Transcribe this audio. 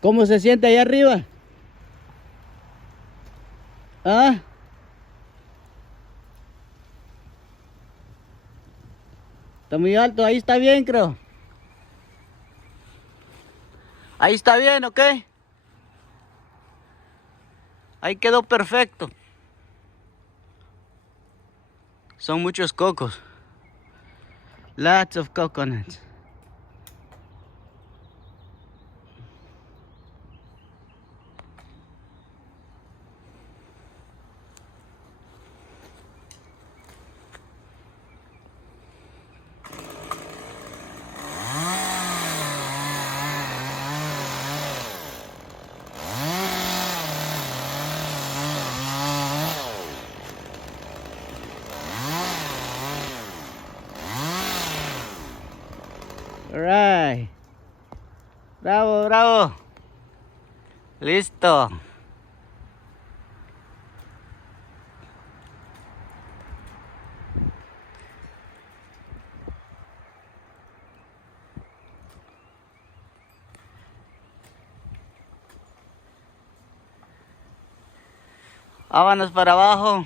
¿Cómo se siente allá arriba? ¿Ah? Está muy alto, ahí está bien, creo. Ahí está bien, ¿ok? Ahí quedó perfecto. Son muchos cocos. Lots of coconuts. Alright. Bravo, bravo. Listo. Vámonos para abajo.